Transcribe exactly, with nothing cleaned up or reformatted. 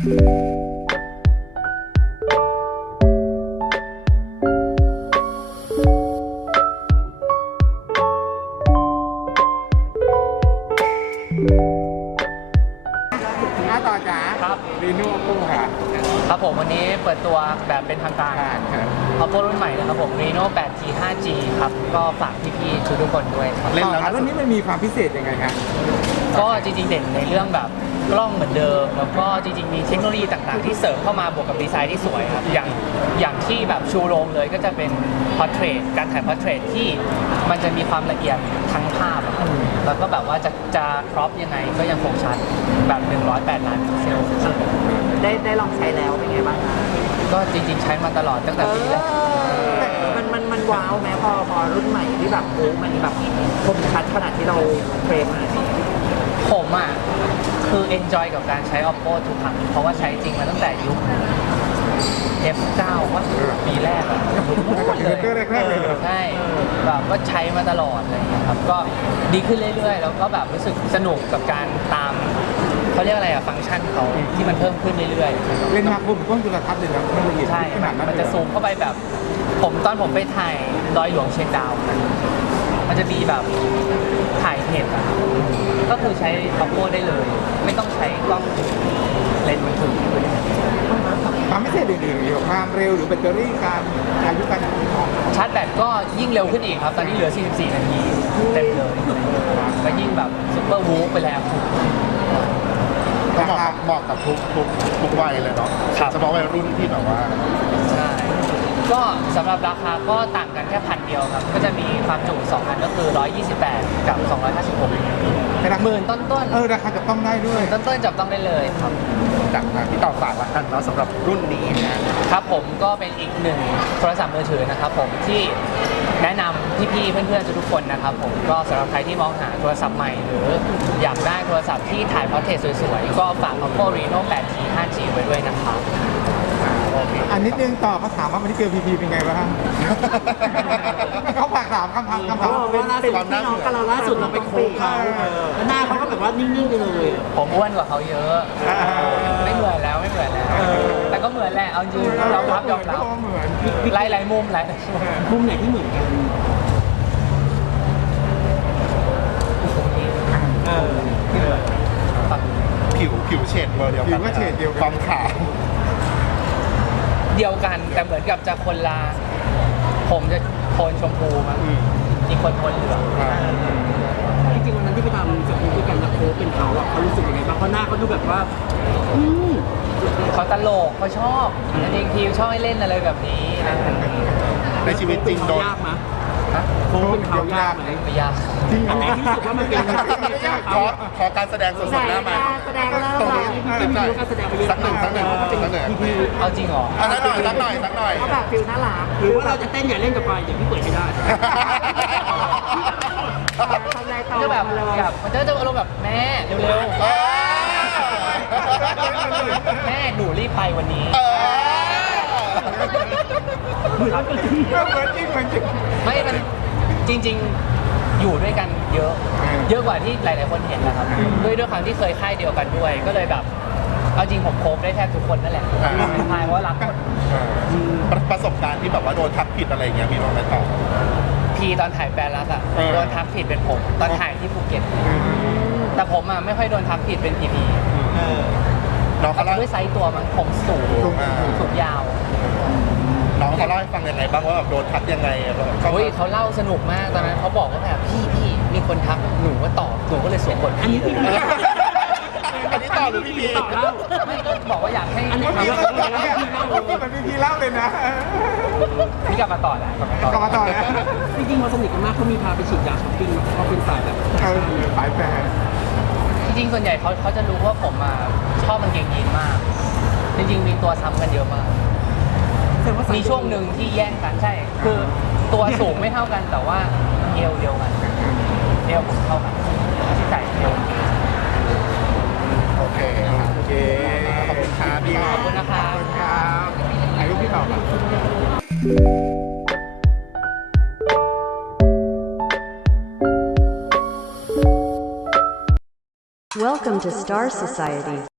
น้าต่อจ๋าครับรีโน่กุ้งค่ะครับผมวันนี้เปิดตัวแบบเป็นทางการ Oppo รุ่นใหม่นะครับผม Reno แปด ที ห้าจี ครับก็ฝากพี่ๆทุกคนด้วยครับเล่นแล้วรุ่นนี้มันมีความพิเศษยังไงครับก็จริงๆเด่นในเรื่องแบบกล้องเหมือนเดิมแล้วก็จริงๆมีเทคโนโลยีต่างๆที่เสริมเข้ามาบวกกับดีไซน์ที่สวยครับอย่างอย่างที่แบบชูโรงเลยก็จะเป็น Portrait การถ่าย Portrait ที่มันจะมีความละเอียดทั้งภาพแล้วก็แบบว่าจะจะครอปยังไงก็ยังคงชัดแบบหนึ่งร้อยแปดล้านพิกเซลได้ได้ลองใช้แล้วเป็นไงบ้างคะก็จริงๆใช้มาตลอดตั้งแต่ปีแรกมันมันมันว้าวแม้พอพอรุ่นใหม่ที่แบบโอ้มันแบบคมชัดขนาดที่เราเฟรมขนาดนี้ผมอ่ะคือ enjoy กับการใช้ Oppo ทุกครั้งเพราะว่าใช้จริงมาตั้งแต่ยุค เอฟ ไนน์ ว่าปีแรกอะเลยใช่แบบก็ใช้มาตลอดเลยครับก็ดีขึ้นเรื่อยๆแล้วก็แบบรู้สึกสนุกกับการตามเขาเรียกอะไรอะฟังก์ชันเขาที่มันเพิ่มขึ้นเรื่อยๆเล่นมาผมก็จุลทรรศน์เลยนะมันละเอียดใช่มันจะซูมเข้าไปแบบผมตอนผมไปถ่ายดอยหลวงเชียงดาวมันจะมีแบบถ่ายเห็นอะก็คือใช้ Oppo ได้เลยไม่ต้องใช้กล้องเลนส์มือถือความพิเศษอื่นๆเกี่ยวกับความเร็วหรือแบตเตอรี่การอายุการใช้งานชาร์จแบตก็ยิ่งเร็วขึ้นอีกครับตอนนี้เหลือสี่สิบสี่นาทีเต็มเลยก็ยิ่งแบบซุปเปอร์วูฟไปแล้วก็เหมาะเหมาะกับทุกทุกทุกวัยเลยเนาะเฉพาะวัยรุ่นที่แบบว่าใช่ก็สำหรับราคาก็ต่างกันแค่พันเดียวครับก็จะมีความจุสองอันก็คือหนึ่งร้อยยี่สิบแปดกับสองร้อยห้าสิบหกหมื่นต้นต้นเออราคาจับต้องได้ด้วยต้นต้นจับต้องได้เลยครับจากที่ต่อฝากละกันเนาะสำหรับรุ่นนี้นะครับผมก็เป็นอีกหนึ่งโทรศัพท์มือถือนะครับผมที่แนะนำพี่ๆเพื่อนๆทุกคนนะครับผมก็สำหรับใครที่มองหาโทรศัพท์ใหม่หรืออยากได้โทรศัพท์ที่ถ่ายพอร์เทรตสวยๆก็ฝาก Oppo Reno แปด ที ห้าจี ไว้ด้วยนะครับอันนิดนึงต่อเขาถามว่าวันนี้เจอพีพีเป็นไงบ้างเขาฝากถามคำถามคำถามเป็นเป็นพี่น้องกันเราล่าสุดเราไปโค้งเขาแล้วหน้าเขาก็แบบว่านิ่งๆไปเลยผมอ้วนกว่าเขาเยอะไม่เหมือนแล้วไม่เหมือนแล้วแต่ก็เหมือนแหละเอาจริงเรารับยอมรับไล่ไล่มุมไล่มุมไหนที่เหมือนกันผิวผิวเฉดเบอร์เดียวกันผิวก็เฉดเดียวกันความขาวเดียวกันแต่เหมือนกับจะคนละผมจะโทนชมพูมั้งอีกคนโทนเหลืองจริงๆวันนั้นที่ไปทำสกู๊ปด้วยกันนะโค้ชเป็นเขาอ่ะเขารู้สึกยังไงบ้างเพราะหน้าเขาดูแบบว่าอืมเขาตลกเขาชอบจริงทีมชอบให้เล่นอะไรแบบนี้นะในชีวิตจริงโดนยากไหมโค้ชเป็นเขายากไหมไม่ยากอันไหนที่รู้สึกว่ามันเป็นขอขอการแสดงสดๆหน้ามาแสดงแล้วตรงนี้การแสดงไปสักหนึ่งสักหนึ่งสักหนึ่งเอาจริงเหรอสักหน่อยสักหน่อยสักหน่อยเขาแบบฟิลน่ารักหรือว่าเราจะเต้นอย่าเล่นกับไฟอย่างที่เปิดไม่ได้ก็แบบแบบมันจะจะอารมณ์แบบแม่เร็วๆแม่หนูรีบไปวันนี้เหมือนจริงเหมือนจริงเหมือนจริงไม่มันจริงๆอยู่ด้วยกันเยอะเยอะกว่าที่หลายๆคนเห็นนะครับด้วยด้วยความที่เคยค่ายเดียวกันด้วยก็เลยแบบเอาจริงผมโคบได้แทบทุกคนนั่นแหละใช่เพราะรักกันประสบการณ์ที่แบบว่าโดนทักผิดอะไรอย่างเงี้ยมีบ้างไหมต่อพีตอนถ่ายแปลรักอ่ะโดนทักผิดเป็นผมตอนถ่ายที่ภูเก็ตแต่ผมอ่ะไม่ค่อยโดนทักผิดเป็นพีพีน้องเขาด้วยไซส์ตัวมันผมสูงสูงยาวน้องเขาเล่าให้ฟังยังไงบ้างว่าแบบโดนทักยังไงเขาเขาเล่าสนุกมากตอนนั้นเขาบอกว่าแบบพี่พี่มีคนทักหนูว่าตอบหนูก็เลยสวมบทอันนี้พี่อันนี้ต่อหรือพี่พีต่อเล่าไม่ก็บอกว่าอยากให้อันนี้พี่เล่ามันพี่พีเล่าเลยนะพี่กลับมาต่อแหละกลับมาต่อแล้วจริงๆพอสนิทกันมากเขามีพาไปฉีดยาช้อปปิ้งเขาเป็นสายแบบสายแฟร์จริงๆส่วนใหญ่เขาเขาจะรู้ว่าผมอ่ะชอบกางเกงยีนมากจริงๆมีตัวซ้ำกันเยอะมากมีช่วงหนึ่งที่แย่งกันใช่คือตัวสูงไม่เท่ากันแต่ว่าเอวเดียวกันเอวผมเท่ากันที่ใส่เอวโอเคโอเคขอบคุณครับพี่ขอบคุณนะครับครับอายุพี่ต่อครับ Welcome to Star Society.